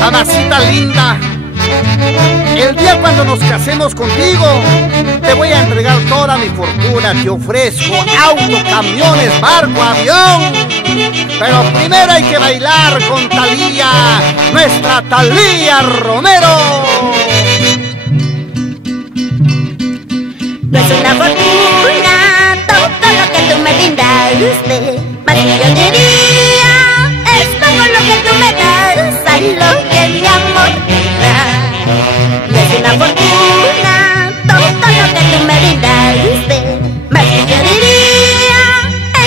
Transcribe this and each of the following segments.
Mamacita linda, el día cuando nos casemos contigo, te voy a entregar toda mi fortuna. Te ofrezco auto, camiones, barco, avión. Pero primero hay que bailar con Talía, nuestra Talía Romero. No es una fortuna todo lo que tú me brindaste, más que yo diría es todo lo que tú me das, a lo que mi amor te da. No es una fortuna todo lo que tú me brindaste, más que yo diría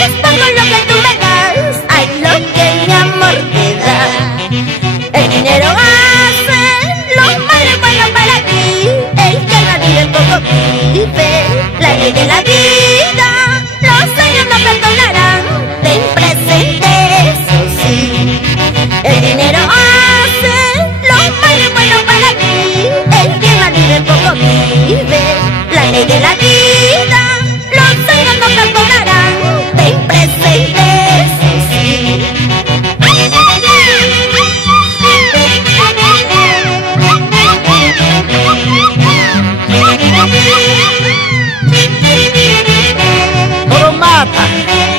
es todo lo que tú me das, a lo que mi amor te da. El dinero hace lo malo y bueno para ti, el que no vive poco vive. La ley de la vida, los años no perdonarán, ten presente eso sí. El dinero hace lo malo y bueno para ti, el que mal vive poco vive. La ley de la vida, los años no perdonarán, ten presente eso sí.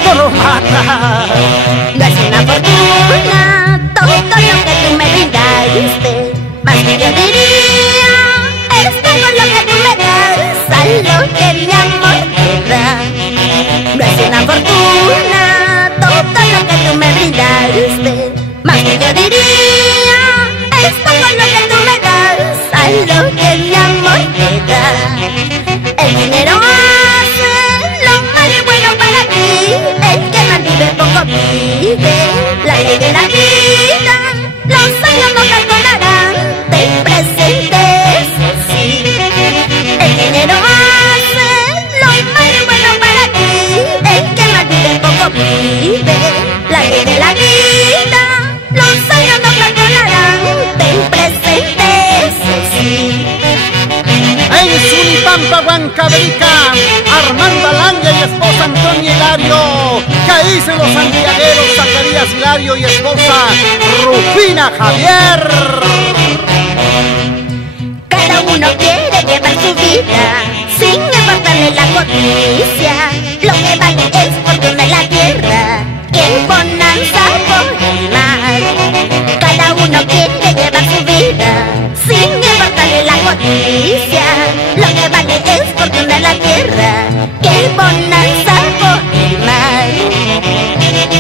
Todo mata. No es una fortuna todo lo que tú me brindaste, más que yo diría es todo lo que tú me das, a lo que mi amor te da. No es una fortuna todo lo que tú me brindaste, más que yo diría es todo lo que tú me das, a lo que mi amor te da. El dinero hace lo malo y bueno para ti, el que mal vive poco vive. La ley de la vida, los años no perdonarán, ten presente eso sí. El dinero hace lo malo y bueno para ti, el que mal vive poco vive. La ley de la vida, los años no perdonarán, ten presente eso sí. En Sunipampa, Huancabrica, Armando Alanya y esposa Antonia Hilario. ¿Qué dicen los santiagueros Zacarías Hilario y esposa Rufina Javier? Cada uno quiere llevar su vida sin importarle la codicia. Lo que vale es fortuna en la tierra, que bonanza por el mar. Cada uno quiere llevar su vida sin importarle la codicia. Lo que vale es fortuna en la tierra, que bonanza por el mar.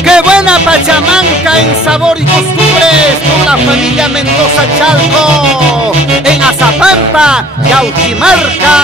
¡Qué buena Pachamanca en sabor y costumbres! Con la familia Mendoza Chalco, en Azapampa, Yautimarca.